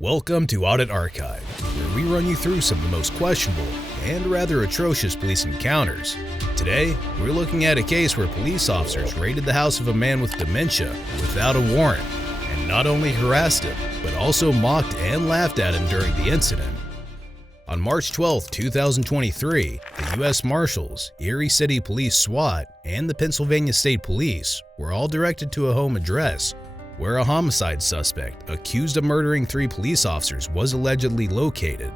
Welcome to Audit Archive, where we run you through some of the most questionable and rather atrocious police encounters. Today, we're looking at a case where police officers raided the house of a man with dementia without a warrant, and not only harassed him, but also mocked and laughed at him during the incident. On March 12, 2023, the U.S. Marshals, Erie City Police SWAT, and the Pennsylvania State Police were all directed to a home address where a homicide suspect accused of murdering 3 police officers was allegedly located.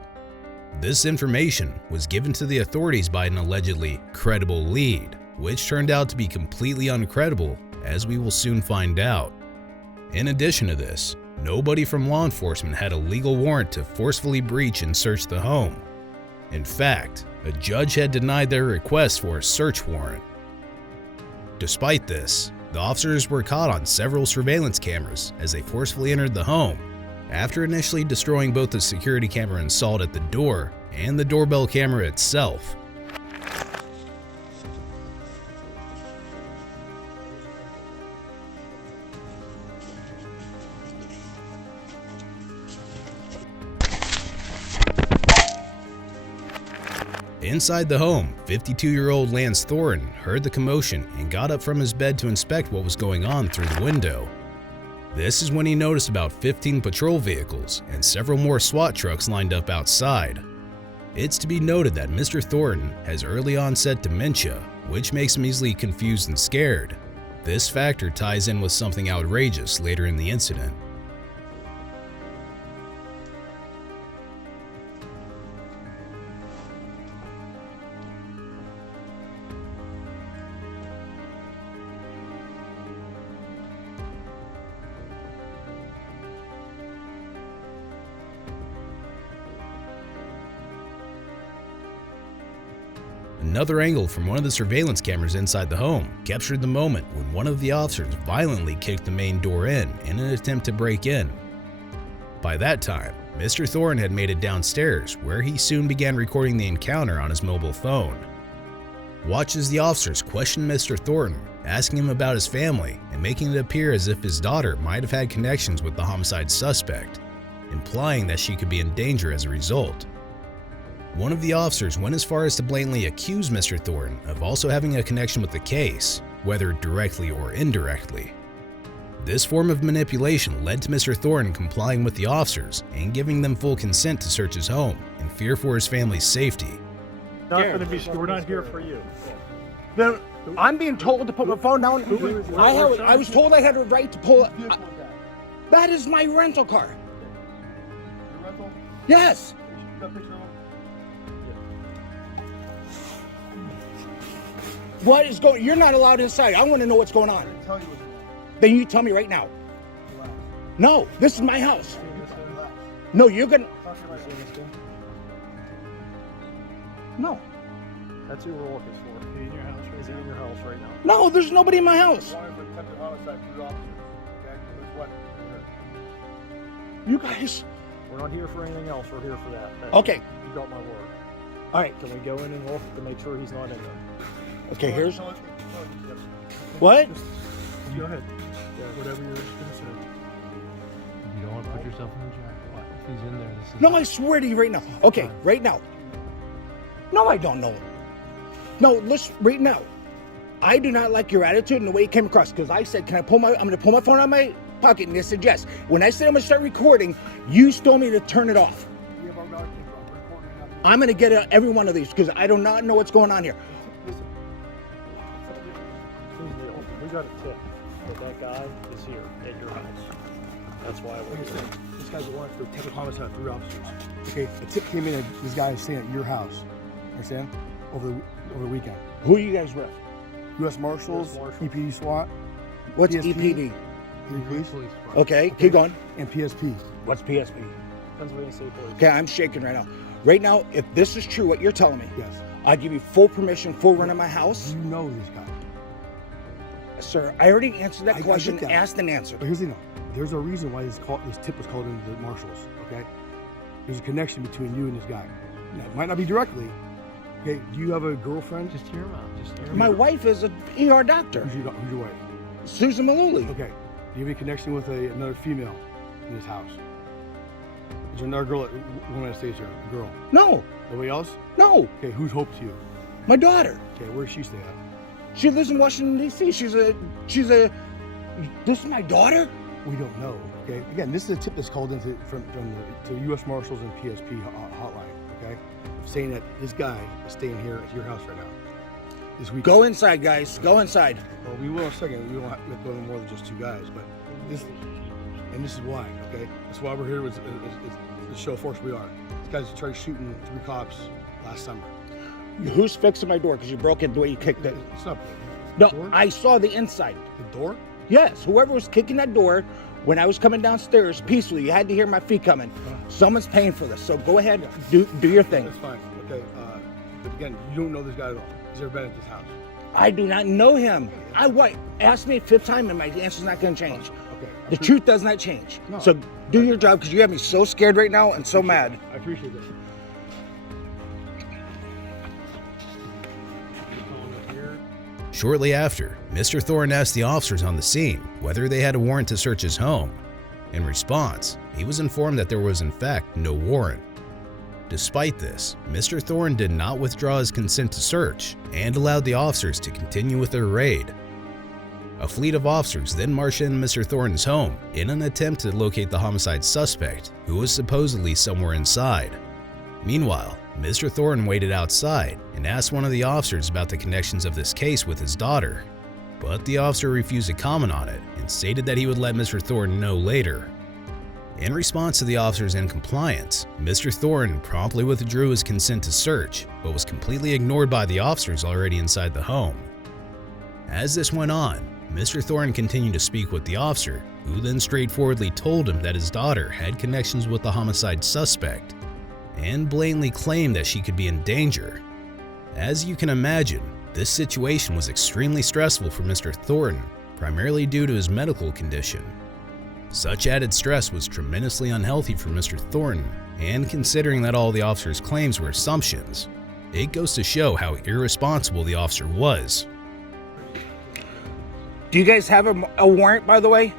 This information was given to the authorities by an allegedly credible lead, which turned out to be completely uncredible, as we will soon find out. In addition to this, nobody from law enforcement had a legal warrant to forcefully breach and search the home. In fact, a judge had denied their request for a search warrant. Despite this, the officers were caught on several surveillance cameras as they forcefully entered the home, after initially destroying both the security camera installed at the door and the doorbell camera itself. Inside the home, 52-year-old Lance Thornton heard the commotion and got up from his bed to inspect what was going on through the window. This is when he noticed about 15 patrol vehicles and several more SWAT trucks lined up outside. It's to be noted that Mr. Thornton has early onset dementia, which makes him easily confused and scared. This factor ties in with something outrageous later in the incident. Another angle from one of the surveillance cameras inside the home captured the moment when one of the officers violently kicked the main door in an attempt to break in. By that time, Mr. Thornton had made it downstairs, where he soon began recording the encounter on his mobile phone. Watch as the officers questioned Mr. Thornton, asking him about his family and making it appear as if his daughter might have had connections with the homicide suspect, implying that she could be in danger as a result. One of the officers went as far as to blatantly accuse Mr. Thornton of also having a connection with the case, whether directly or indirectly. This form of manipulation led to Mr. Thornton complying with the officers and giving them full consent to search his home in fear for his family's safety. We're not here for you. Then I'm being told to put my phone down. I was told I had a right to pull it. That is my rental car. Your rental? Yes. You got a picture of him? What is going? You're not allowed inside. I want to know what's going on. I didn't tell you what's going on. Then you tell me right now. Relax. No, this is my house. Relax. No, you're gonna. Talk to my son. No. That's who we're looking for. Is he in your house? Is he in your house right now? No, there's nobody in my house. Wanted for attempted homicide through officers. Okay? That's what we're here. You guys. We're not here for anything else. We're here for that. Okay. You got my word. All right. Can we go in and look to make sure he's not in there? Okay. Here's. Yes. What? Go ahead. Yeah, whatever you're gonna say. You don't want to put yourself in the jacket. What? If he's in there, this is... No, I swear to you right now. Okay, right now. No, I don't know. No, listen, right now. I do not like your attitude and the way you came across. Because I said, I'm going to pull my phone out of my pocket, and you said yes. When I said I'm going to start recording, you told me to turn it off. We have our guard recording now. I'm going to get every one of these because I do not know what's going on here. Listen. We got a tip that guy is here at your house. That's why we're here. This guy's a warrant for attempted homicide through officers. Okay, a tip came in that this guy is staying at your house. Understand? Over the weekend. Who are you guys with? U.S. Marshals, EPD SWAT, What's PSP? EPD? Police, Okay, keep going. and PSP. What's PSP? Pennsylvania State Police. Okay, I'm shaking right now. Right now, if this is true, what you're telling me, Yes. I give you full permission, full run of my house. You know this guy. Sir, I already answered that I question, get that. asked and answered. But here's the thing. There's a reason why this tip was called into the Marshals. Okay. There's a connection between you and this guy. Now, it might not be directly. Okay. Do you have a girlfriend? Just hear him out. Just hear him My out. wife is an ER doctor, Who's your wife? Susan Malooly. Okay. Do you have any connection with another female in this house? Is there another woman that stays here? A girl? No, Nobody else? no, Okay, who's Hope to you? my daughter. Okay, where does she stay at? She lives in Washington, D.C. This is my daughter? We don't know. Okay. Again, this is a tip that's called into to U.S. Marshals and PSP hotline. Okay, saying that this guy is staying here at your house right now. This week. Go inside, guys. Go inside. Well, we will in a second. We won't have to go more than just two guys, but this is why. Okay, that's why we're here. Is to show force we are. This guy's tried shooting 3 cops last summer. Who's fixing my door? Because you broke it the way you kicked it. It's not. No, Door? I saw the inside. The door? Yes, whoever was kicking that door when I was coming downstairs peacefully, you had to hear my feet coming. Someone's paying for this, so go ahead, do your thing. That's fine. Okay, but again, you don't know this guy at all. He's never been at this house. I do not know him. Ask me a 5th time and my answer's not going to change. Okay. The truth does not change. No. So do your job, because you have me so scared right now and so mad. I appreciate this. Shortly after, Mr. Thorne asked the officers on the scene whether they had a warrant to search his home. In response, he was informed that there was in fact no warrant. Despite this, Mr. Thorne did not withdraw his consent to search and allowed the officers to continue with their raid. A fleet of officers then marched into Mr. Thorne's home in an attempt to locate the homicide suspect, who was supposedly somewhere inside. Meanwhile, Mr. Thorne waited outside and asked one of the officers about the connections of this case with his daughter, but the officer refused to comment on it and stated that he would let Mr. Thorne know later. In response to the officers' noncompliance, Mr. Thorne promptly withdrew his consent to search, but was completely ignored by the officers already inside the home. As this went on, Mr. Thorne continued to speak with the officer, who then straightforwardly told him that his daughter had connections with the homicide suspect, and blatantly claimed that she could be in danger. As you can imagine, this situation was extremely stressful for Mr. Thorne, primarily due to his medical condition. Such added stress was tremendously unhealthy for Mr. Thornton, and considering that all the officer's claims were assumptions, it goes to show how irresponsible the officer was. Do you guys have a warrant, by the way?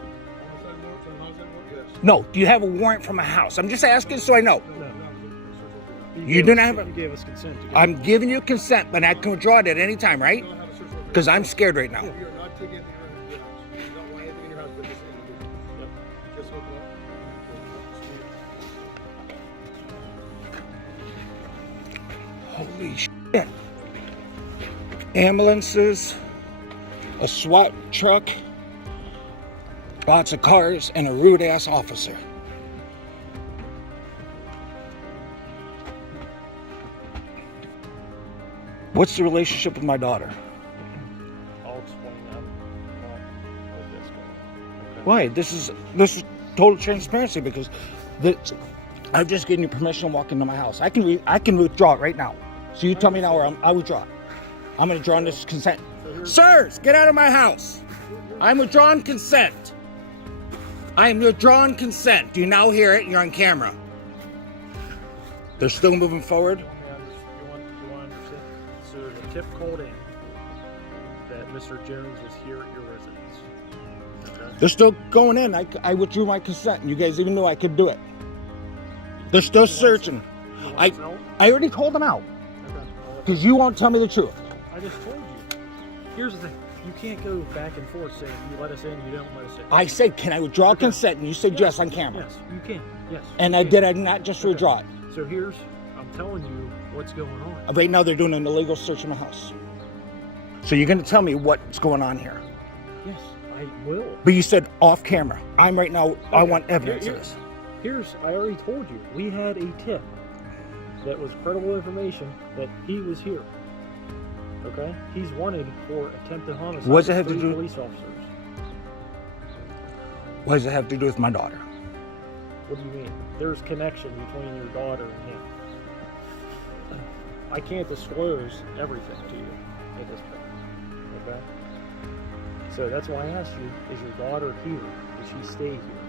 No, do you have a warrant from a house? I'm just asking so I know. You do not have a... You gave us consent. I'm giving you consent, but I can withdraw it at any time, right? Because I'm scared right now. You're not taking anything in your house. You don't want anything in your house but this individual. Yep. Just hook it up. Holy shit. Ambulances, a SWAT truck, lots of cars, and a rude-ass officer. What's the relationship with my daughter? I'll explain that with this guy. Okay. Why? This is total transparency, because I'm just getting you permission to walk into my house. I can withdraw it right now. So you tell me now, or I withdraw it. I'm going to draw this consent. Sirs, get out of my house. I'm withdrawing consent. I am withdrawing consent. Do you now hear it? You're on camera. They're still moving forward. You want to understand? So there's a tip called in that Mr. Jones is here at your residence. Okay? They're still going in. I withdrew my consent, and you guys even knew I could do it. They're still searching. I already told them out. Because you won't tell me the truth. I just told you. Here's the thing. You can't go back and forth saying you let us in, you don't let us in. I said, can I withdraw consent? And you said yes on camera. Yes, you can. Yes. And I did. I not just withdraw it. So I'm telling you what's going on. Right now they're doing an illegal search in the house. So you're going to tell me what's going on here. Yes, I will. But you said off camera. I'm right now, I want evidence of this. I already told you. We had a tip that was credible information that he was here. Okay? He's wanted for attempted homicide. What does it have to do? Police officers. What does it have to do with my daughter? What do you mean? There's connection between your daughter and him. I can't disclose everything to you at this point. Okay? So that's why I asked you, is your daughter here? Does she stay here?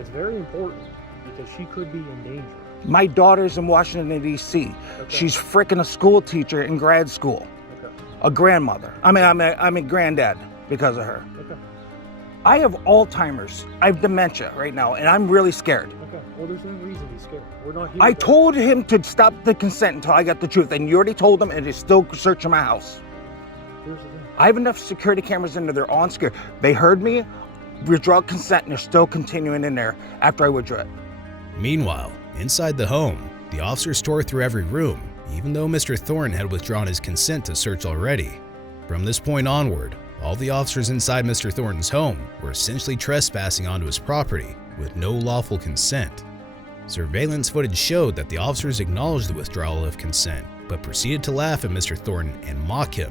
It's very important because she could be in danger. My daughter's in Washington, D.C. Okay. She's freaking a school teacher in grad school. Okay. A grandmother. I'm a granddad because of her. Okay. I have Alzheimer's. I have dementia right now, and I'm really scared. Okay. Well, there's no reason to be scared. We're not here. I told him to stop the consent until I got the truth, and you already told him, and he's still searching my house. Here's the thing. I have enough security cameras in there. They're on scared. They heard me withdraw consent, and they're still continuing in there after I withdraw it. Meanwhile, inside the home, the officers tore through every room, even though Mr. Thornton had withdrawn his consent to search already. From this point onward, all the officers inside Mr. Thornton's home were essentially trespassing onto his property with no lawful consent. Surveillance footage showed that the officers acknowledged the withdrawal of consent, but proceeded to laugh at Mr. Thornton and mock him.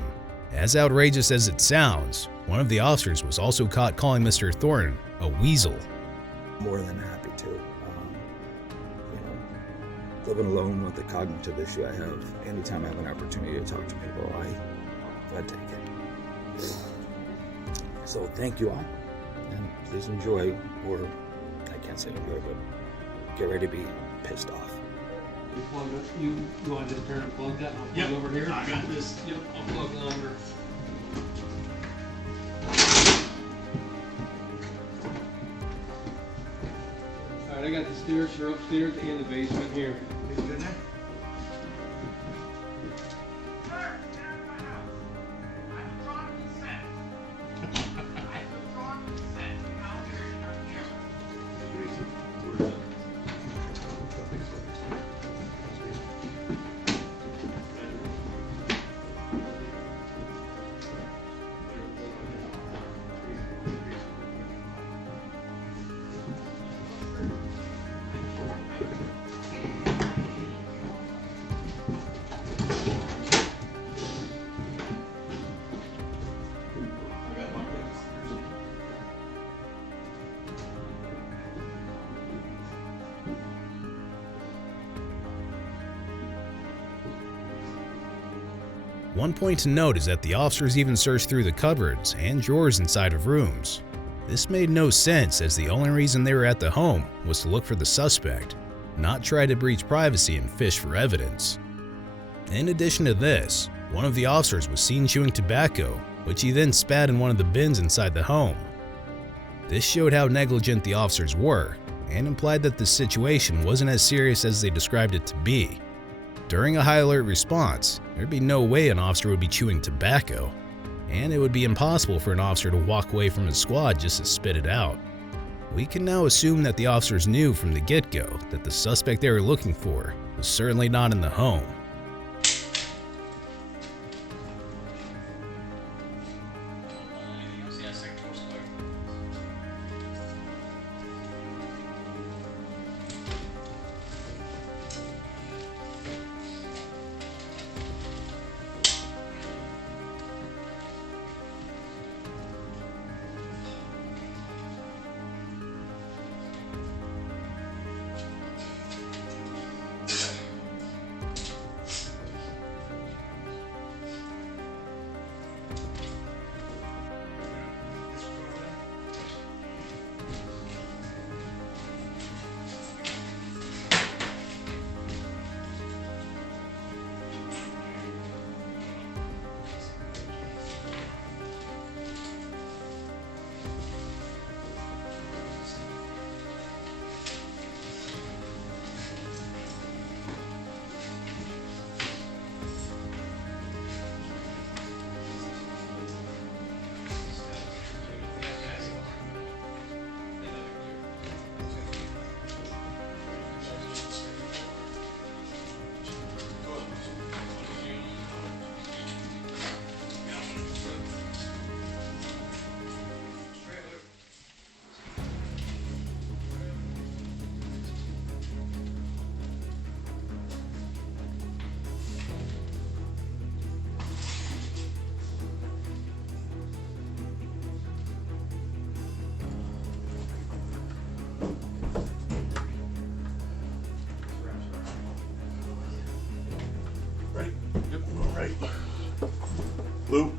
As outrageous as it sounds, one of the officers was also caught calling Mr. Thornton a weasel. More than happy to. Living alone with the cognitive issue I have, anytime I have an opportunity to talk to people, I take it. So thank you all, and please enjoy, or I can't say enjoy, but get ready to be pissed off. You want to just turn and plug that? I'll plug over here. I got this. Yep, I'll plug over. All right, I got the stairs for upstairs and the basement here. One point to note is that the officers even searched through the cupboards and drawers inside of rooms. This made no sense, as the only reason they were at the home was to look for the suspect, not try to breach privacy and fish for evidence. In addition to this, one of the officers was seen chewing tobacco, which he then spat in one of the bins inside the home. This showed how negligent the officers were, and implied that the situation wasn't as serious as they described it to be. During a high alert response, there'd be no way an officer would be chewing tobacco, and it would be impossible for an officer to walk away from his squad just to spit it out. We can now assume that the officers knew from the get-go that the suspect they were looking for was certainly not in the home.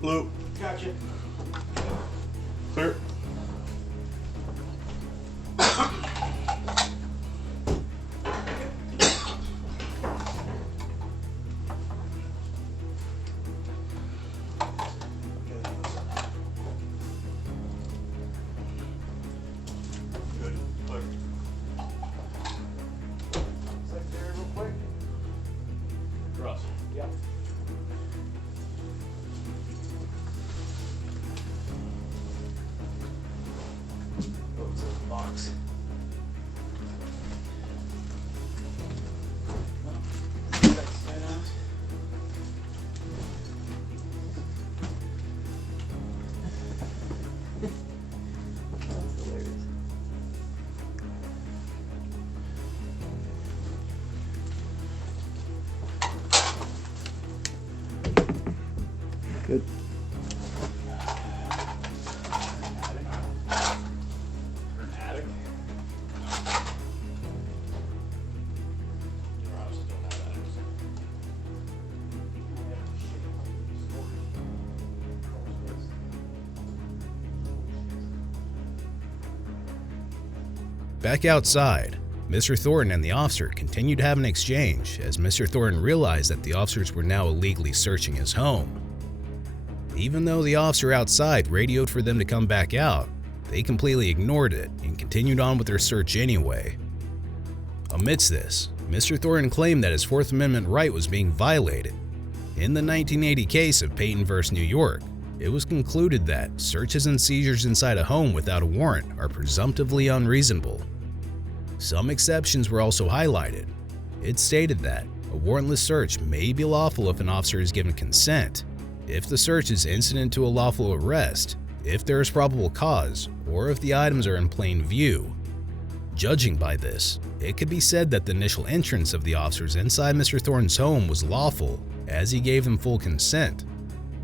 Blue. Gotcha. Clear. Good. Clear. Yep. Oh, it's a box. Good. Back outside, Mr. Thornton and the officer continued to have an exchange as Mr. Thornton realized that the officers were now illegally searching his home. Even though the officer outside radioed for them to come back out, they completely ignored it and continued on with their search anyway. Amidst this, Mr. Thornton claimed that his Fourth Amendment right was being violated. In the 1980 case of Payton v. New York, it was concluded that searches and seizures inside a home without a warrant are presumptively unreasonable. Some exceptions were also highlighted. It stated that a warrantless search may be lawful if an officer is given consent, if the search is incident to a lawful arrest, if there is probable cause, or if the items are in plain view. Judging by this, it could be said that the initial entrance of the officers inside Mr. Thornton's home was lawful, as he gave them full consent.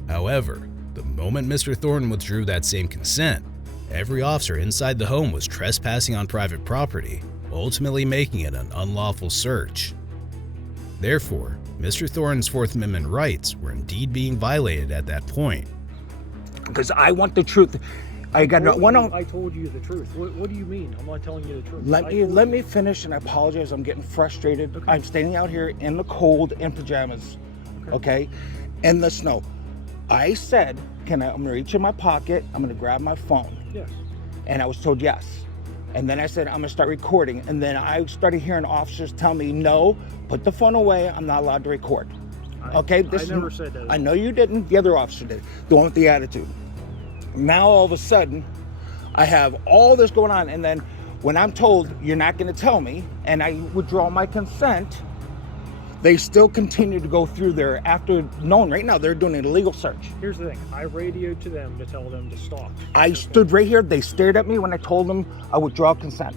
However, the moment Mr. Thornton withdrew that same consent, every officer inside the home was trespassing on private property, ultimately making it an unlawful search. Therefore, Mr. Thornton's Fourth Amendment rights were indeed being violated at that point. Because I want the truth. I got no one. I told you the truth. What do you mean? I'm not telling you the truth. Let me finish, and I apologize. I'm getting frustrated. Okay. I'm standing out here in the cold in pajamas, okay, in the snow. I said, I'm gonna reach in my pocket. I'm gonna grab my phone. Yes. And I was told yes. And then I said, I'm gonna start recording. And then I started hearing officers tell me, no, put the phone away. I'm not allowed to record. Okay. I never said that. I know you didn't. The other officer did. The one with the attitude. Now all of a sudden, I have all this going on. And then when I'm told you're not gonna tell me, and I withdraw my consent, they still continue to go through there after knowing right now they're doing an illegal search. Here's the thing. I radioed to them to tell them to stop. I stood right here. They stared at me when I told them I withdraw consent.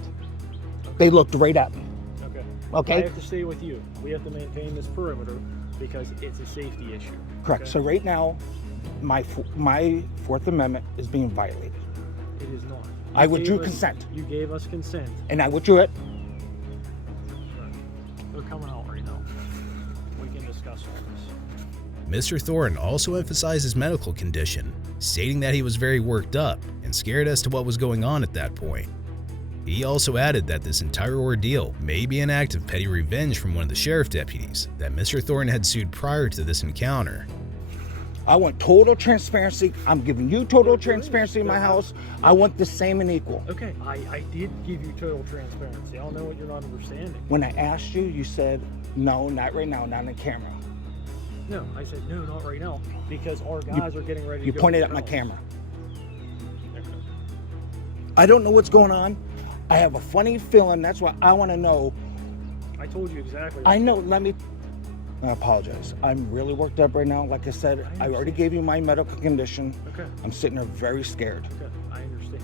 They looked right at me. Okay? I have to stay with you. We have to maintain this perimeter because it's a safety issue. Correct. Okay? So right now, my Fourth Amendment is being violated. It is not. I withdrew consent. You gave us consent. And I withdrew it. They're coming out right now. We can discuss all this. Mr. Thornton also emphasized his medical condition, stating that he was very worked up and scared as to what was going on at that point. He also added that this entire ordeal may be an act of petty revenge from one of the sheriff deputies that Mr. Thornton had sued prior to this encounter. I want total transparency. I'm giving you total transparency in my house. I want the same and equal. Okay, I did give you total transparency. I don't know what you're not understanding. When I asked you, you said, no, not right now, not on camera. No, I said, no, not right now, because our guys are getting ready to You go pointed to at my trial. camera. Okay. I don't know what's going on. I have a funny feeling. That's why I want to know. I told you exactly. I know. I apologize. I'm really worked up right now. Like I said, I already gave you my medical condition. Okay. I'm sitting there very scared. Okay, I understand.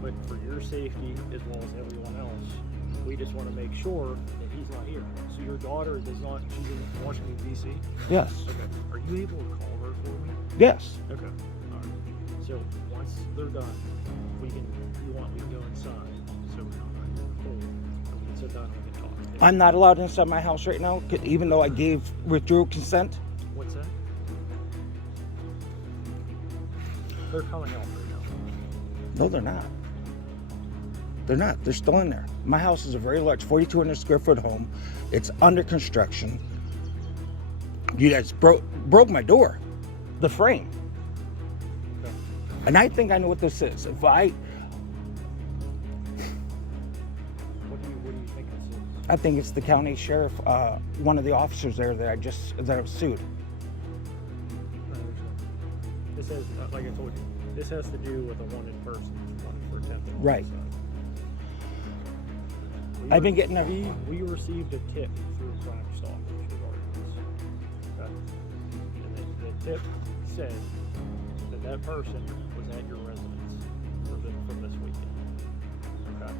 But for your safety as well as everyone else, we just want to make sure that he's not here. So your daughter she's in Washington, D.C.? Yes. Okay. Are you able to call her for me? Yes. Okay. All right. So once they're done, we can go inside. So we're not in the cold. And we can sit down and we can talk. I'm not allowed inside my house right now, even though I withdrew consent. What's that? They're coming out right now. No, they're not. They're not. They're still in there. My house is a very large 4,200 square foot home. It's under construction. You guys broke my door, the frame. Okay. And I think I know what this is. If What do you think this is? I think it's the county sheriff, one of the officers there that I've sued. This has, like I told you, this has to do with a wanted person, wanted for attempted Right. homicide. I've been getting we received a tip through Crime Stoppers regarding this. Okay? And the tip said that person was at your residence from this weekend. Okay?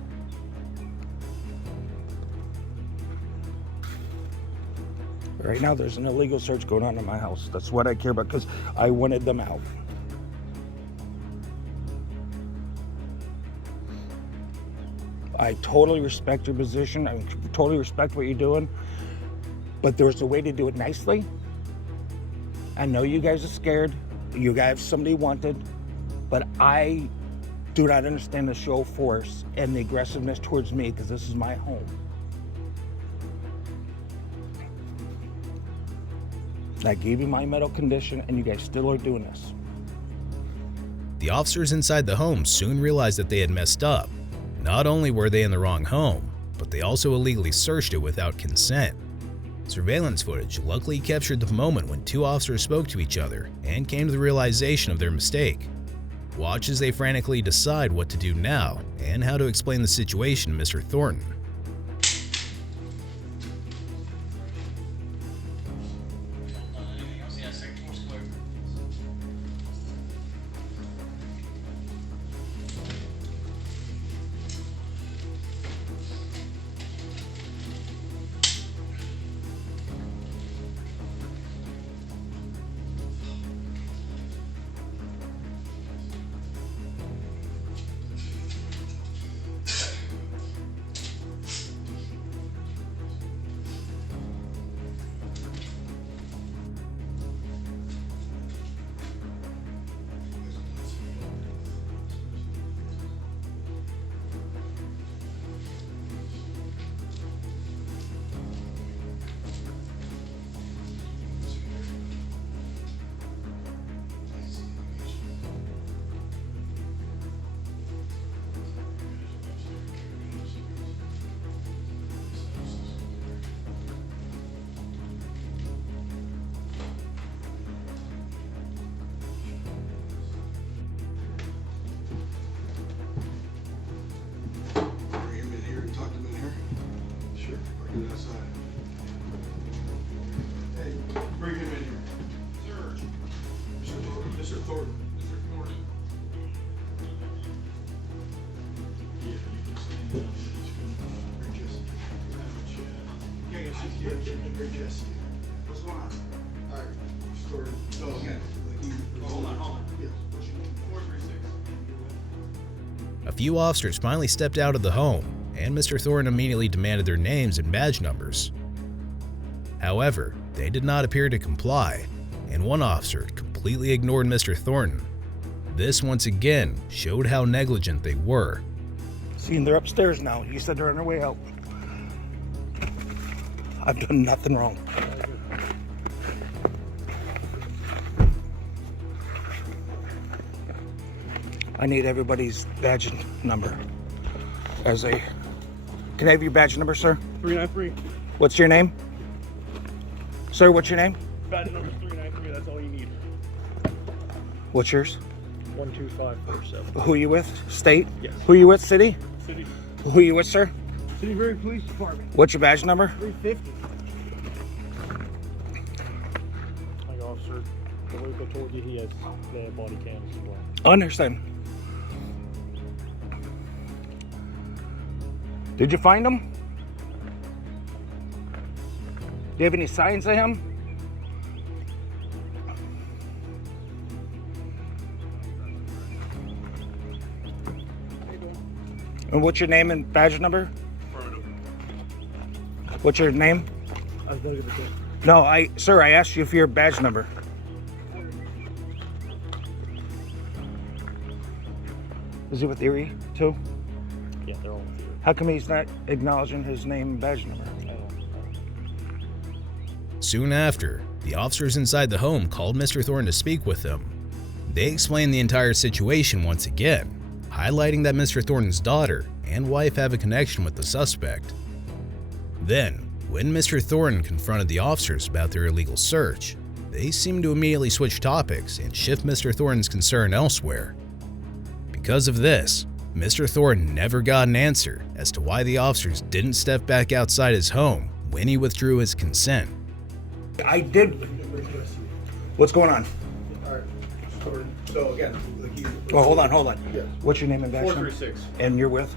Right now, there's an illegal search going on in my house. That's what I care about because I wanted them out. I totally respect your position. I totally respect what you're doing. But there's a way to do it nicely. I know you guys are scared. You guys have somebody wanted. But I do not understand the show of force and the aggressiveness towards me because this is my home. I gave you my medical condition and you guys still are doing this. The officers inside the home soon realized that they had messed up. Not only were they in the wrong home, but they also illegally searched it without consent. Surveillance footage luckily captured the moment when two officers spoke to each other and came to the realization of their mistake. Watch as they frantically decide what to do now and how to explain the situation to Mr. Thornton. Bring him in here. Sir. Mr. Thornton. Mr. Thornton. Yeah, you can stand up. Bring Jesse. Bring Jesse. What's going on? All right. Mr. Thornton. So again, hold on. Yeah. What's your name? 436. A few officers finally stepped out of the home, and Mr. Thornton immediately demanded their names and badge numbers. However, they did not appear to comply, and one officer completely ignored Mr. Thornton. This once again showed how negligent they were. See, they're upstairs now. You said they're on their way out. I've done nothing wrong. I need everybody's badge number. Can I have your badge number, sir? 393. What's your name? Sir, what's your name? Badge number 393, that's all you need. What's yours? 12547. Who are you with? State? Yes. Who are you with? City? City. Who are you with, sir? City Berry Police Department. What's your badge number? 350. Like officer, the way I told you, he has the body cams as well. Understand. Did you find him? Do you have any signs of him? And what's your name and badge number? What's your name? No, sir, I asked you for your badge number. Is he with Erie too? Yeah, they're all with you. How come he's not acknowledging his name and badge number? Soon after, the officers inside the home called Mr. Thornton to speak with them. They explained the entire situation once again, highlighting that Mr. Thornton's daughter and wife have a connection with the suspect. Then, when Mr. Thornton confronted the officers about their illegal search, they seemed to immediately switch topics and shift Mr. Thornton's concern elsewhere. Because of this, Mr. Thornton never got an answer as to why the officers didn't step back outside his home when he withdrew his consent. I did. What's going on? All right. So again, Oh, hold on. Yes. What's your name and badge? 436. And you're with?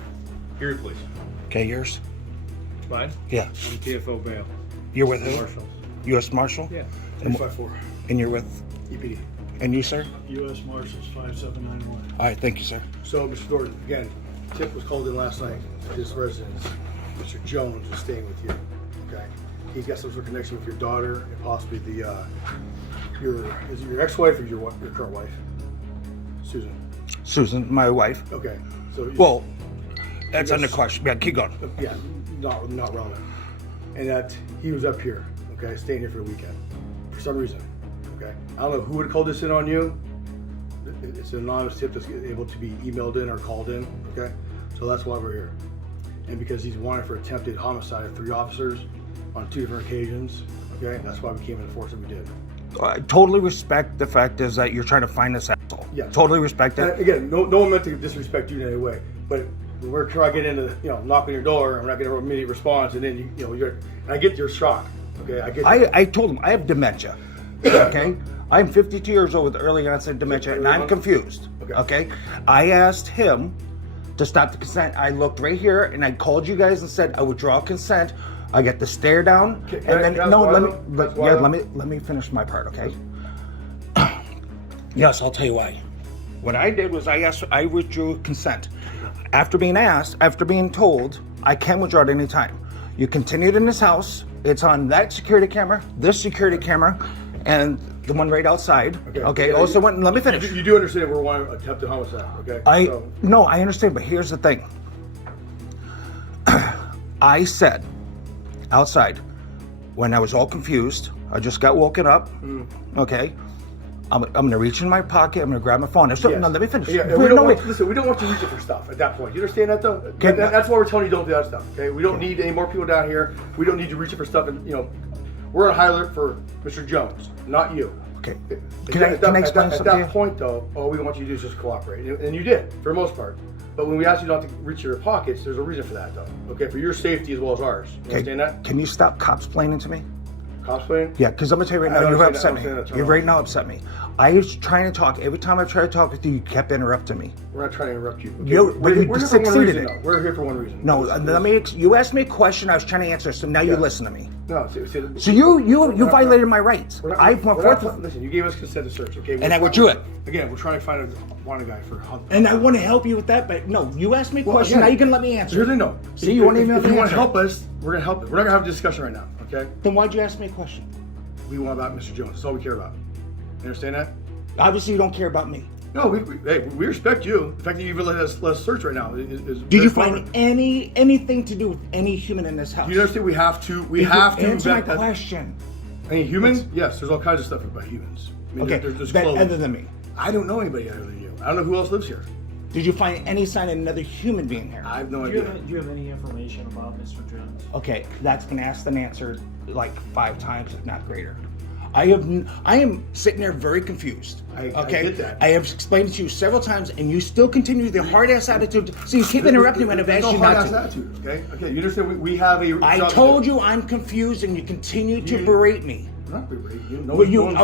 Here, please. Okay, yours? Mine? Yeah. I'm TFO bail. You're with who? Marshals. U.S. Marshal? Yeah. 354. And you're with? EPD. And you, sir? U.S. Marshals 5791. All right, thank you, sir. So, Mr. Thornton, again, tip was called in last night. His residence, Mr. Jones, is staying with you. Okay. He's got some sort of connection with your daughter and possibly is it your ex-wife or your current wife? Susan. Susan, my wife. Okay. So. Well, that's Yes. under question. Yeah, keep going. Yeah, not relevant. And that he was up here, okay, staying here for a weekend, for some reason, okay. I don't know who would have called this in on you. It's an anonymous tip that's able to be emailed in or called in, okay. So that's why we're here. And because he's wanted for attempted homicide of 3 officers on 2 different occasions, okay. That's why we came in the force that we did. I totally respect the fact is that you're trying to find this asshole. Yeah. Totally respect And it. again, no one meant to disrespect you in any way, but we're trying to get into, knock on your door, and we're not getting an immediate response, and then and I get your shock, okay? I told him I have dementia. Okay? I'm 52 years old with early onset dementia, and I'm confused. Okay? I asked him to stop the consent. I looked right here, and I called you guys and said I withdraw consent. I get the stare down, let me finish my part, okay? Yes, I'll tell you why. What I did was I withdrew consent. After being told, I can withdraw at any time. You continued in this house. It's on that security camera, this security camera, and the one right outside. Okay. Yeah, Also, let me finish. You do understand we're wanting attempted homicide, okay? No, I understand, but here's the thing. I said outside when I was all confused. I just got woken up. Okay. I'm gonna reach in my pocket. I'm gonna grab my phone. No, let me finish. Yeah, we don't want you reaching for stuff at that point. You understand that though? Okay. That's why we're telling you don't do that stuff. Okay, we don't need any more people down here. We don't need you reaching for stuff, and we're on high alert for Mr. Jones, not you. Okay. Can I explain something? At that point though, all we want you to do is just cooperate, and you did for the most part. But when we ask you not to reach your pockets, there's a reason for that though. Okay, for your safety as well as ours. You understand that? Can you stop cosplaying to me? Cosplaying? Yeah, because I'm gonna tell you right now, you've upset me. You've right now upset me. I was trying to talk. Every time I tried to talk with you, you kept interrupting me. We're not trying to interrupt you. Okay? You We're here for one succeeded reason. it. Though. We're here for one reason. No, you asked me a question. I was trying to answer. So now you listen to me. No. So you violated my rights. Listen, you gave us consent to search, okay? And I withdrew it. Again, we're trying to find a wanted guy for. And I want to help you with that, but no, you asked me a question. Now you can let me answer. Here's the no. See, you won't even If you want to help us, we're gonna help. We're not gonna have a discussion right now, okay? Then why'd you ask me a question? We want about Mr. Jones. That's all we care about. You understand that? Obviously, you don't care about me. No, we respect you. The fact that you even let us search right now is. Did you find anything to do with any human in this house? Do you understand? We have to answer my question. Any humans? Yes, there's all kinds of stuff about humans. I mean, Okay, there's other than me. I don't know anybody other than you. I don't know who else lives here. Did you find any sign of another human being here? I have no Do idea. you have any information about Mr. Jones? Okay, that's been asked and answered like 5 times, if not greater. I am sitting there very confused. I Okay, get that. I have explained it to you several times, and you still continue the hard ass attitude. So you keep interrupting when I've asked you not to. Attitude, okay, you understand? We have a. I told you I'm confused, and you continue to berate me. I'm not berating you. No,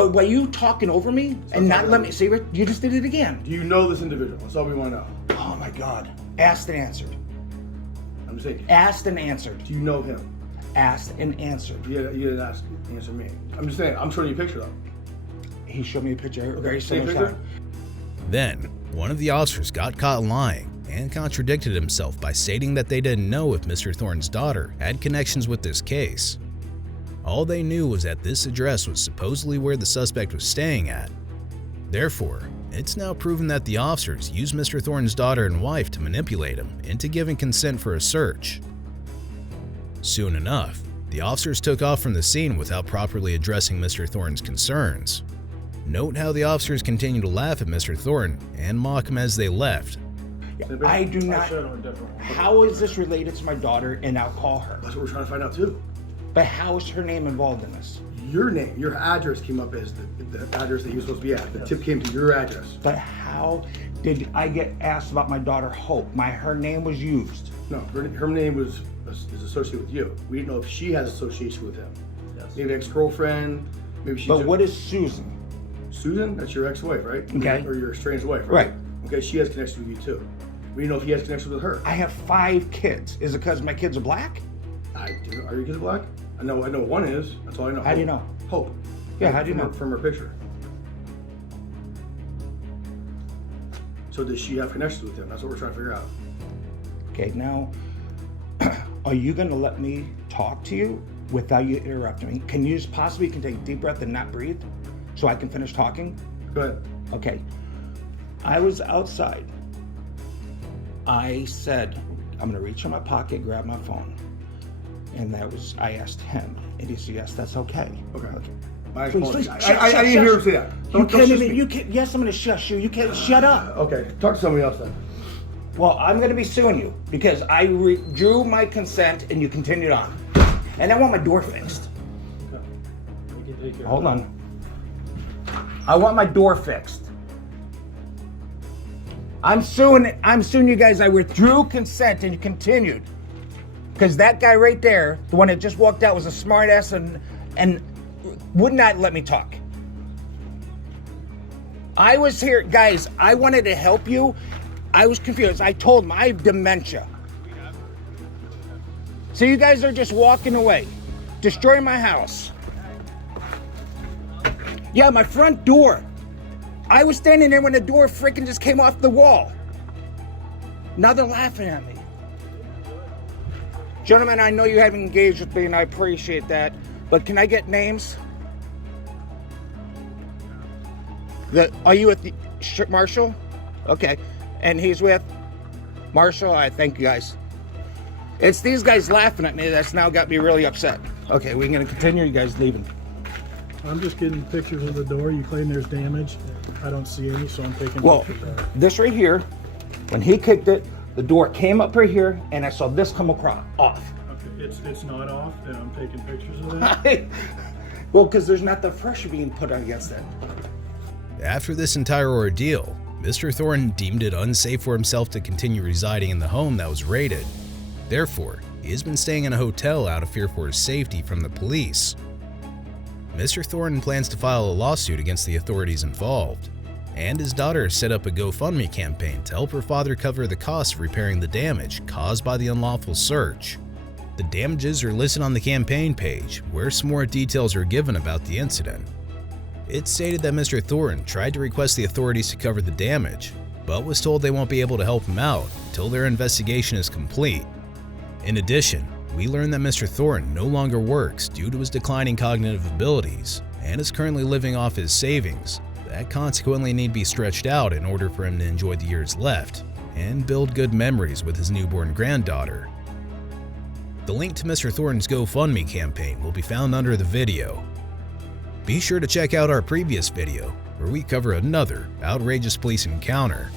Were you talking over me and not let me see? You just did it again. Do you know this individual? That's all we want to know. Oh my God! Asked and answered. I'm just saying. Asked and answered. Do you know him? Asked and answered. You didn't answer me. I'm just saying. I'm showing you a picture though. He showed me a picture. Very Same similar. picture? Then, one of the officers got caught lying and contradicted himself by stating that they didn't know if Mr. Thorne's daughter had connections with this case. All they knew was that this address was supposedly where the suspect was staying at. Therefore, it's now proven that the officers used Mr. Thorne's daughter and wife to manipulate him into giving consent for a search. Soon enough, the officers took off from the scene without properly addressing Mr. Thorne's concerns. Note how the officers continue to laugh at Mr. Thorne and mock him as they left. Same page? I do I not. showed him a different one. How is this related to my daughter? And I'll call her. That's what we're trying to find out too. But how is her name involved in this? Your name, your address came up as the address that you were supposed to be at. The tip came to your address. But how did I get asked about my daughter Hope? Her name was used. No, her name is associated with you. We didn't know if she has association with him. Yes. Maybe ex-girlfriend. Maybe she. But what is Susan? Susan? That's your ex-wife, right? Okay. Or your estranged wife, Right. right? Okay, she has connection with you too. We didn't know if he has connection with her. I have 5 kids. Is it because my kids are black? I do. Are your kids black? I know one is. That's all I know. How do you know? Hope. Yeah, how do you know? From her picture. So does she have connections with him? That's what we're trying to figure out. Okay, now, are you going to let me talk to you without you interrupting me? Can you just possibly take a deep breath and not breathe so I can finish talking? Go ahead. Okay. I was outside. I said, I'm going to reach in my pocket, grab my phone. And I asked him, and he said, yes, that's okay. Okay. My Please, apologies. please, I didn't hear him say that. You Don't shush me. can't, yes, I'm going to shush you. You can't, shut up. Okay, talk to somebody else then. Well, I'm going to be suing you because I withdrew my consent and you continued on. And I want my door fixed. Okay. We can take care Hold of on. I want my door fixed. I'm suing you guys. I withdrew consent and you continued. Because that guy right there, the one that just walked out, was a smart ass and would not let me talk. I was here, guys, I wanted to help you. I was confused. I told him I have dementia. So you guys are just walking away, destroying my house. Yeah, my front door. I was standing there when the door freaking just came off the wall. Now they're laughing at me. Gentlemen, I know you haven't engaged with me and I appreciate that, but can I get names? Are you with the Marshall? Okay. And he's with Marshall? I thank you guys. It's these guys laughing at me that's now got me really upset. Okay, we're going to continue. You guys leaving. I'm just getting pictures of the door. You claim there's damage. I don't see any, so I'm taking Well, pictures of it. this right here, when he kicked it, the door came up right here, and I saw this come across, off. Okay, it's not off, and I'm taking pictures of that. Well, because there's not the pressure being put against it. After this entire ordeal, Mr. Thornton deemed it unsafe for himself to continue residing in the home that was raided. Therefore, he has been staying in a hotel out of fear for his safety from the police. Mr. Thornton plans to file a lawsuit against the authorities involved, and his daughter has set up a GoFundMe campaign to help her father cover the cost of repairing the damage caused by the unlawful search. The damages are listed on the campaign page, where some more details are given about the incident. It's stated that Mr. Thornton tried to request the authorities to cover the damage, but was told they won't be able to help him out until their investigation is complete. In addition, we learned that Mr. Thornton no longer works due to his declining cognitive abilities and is currently living off his savings that consequently need to be stretched out in order for him to enjoy the years left and build good memories with his newborn granddaughter. The link to Mr. Thornton's GoFundMe campaign will be found under the video. Be sure to check out our previous video where we cover another outrageous police encounter